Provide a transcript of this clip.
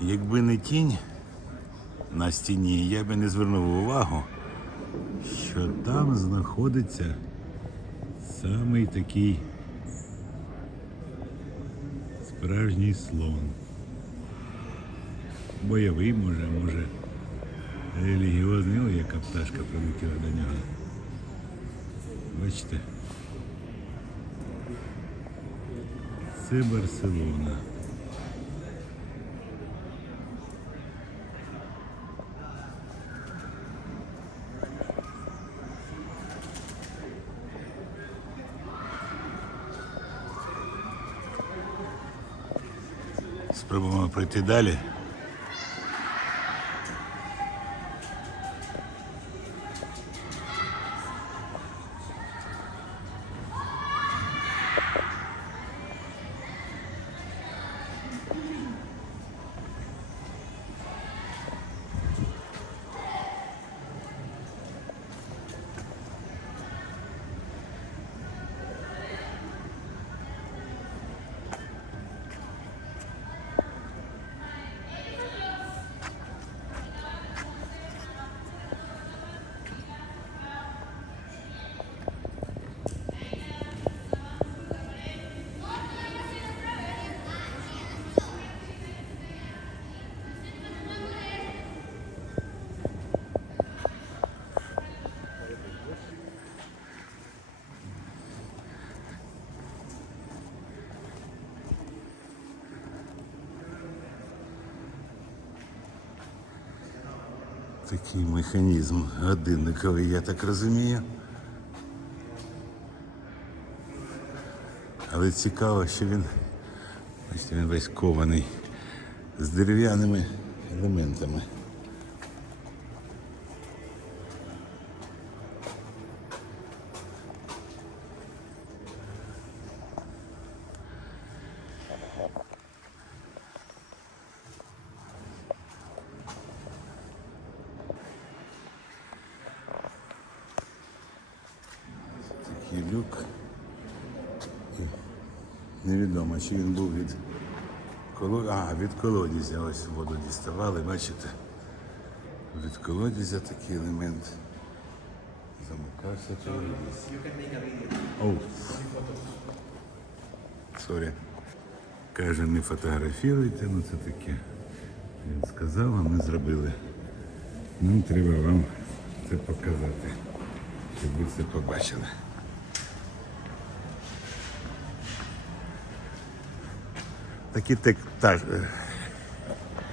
Якби не тінь на стіні, я би не звернув увагу, що там знаходиться самий такий справжній слон. Бойовий, може, може, релігіозний, Ой, яка пташка прилетіла до нього. Бачите? Це Барселона. Спробуємо пройти далі. Такий механізм годинниковий, я так розумію. Але цікаво, що він, бачите, він весь кований з дерев'яними елементами. Такий люк. І Невідомо, чи він був від коло... а, від колодязя. Ось воду діставали, бачите? Від колодязя такий елемент. Замикався. Оу. Сорі. Каже, не фотографіруйте, ну це таке. Він сказав, а ми зробили. Нам треба вам це показати, щоб ви це побачили. Aqui tem que estar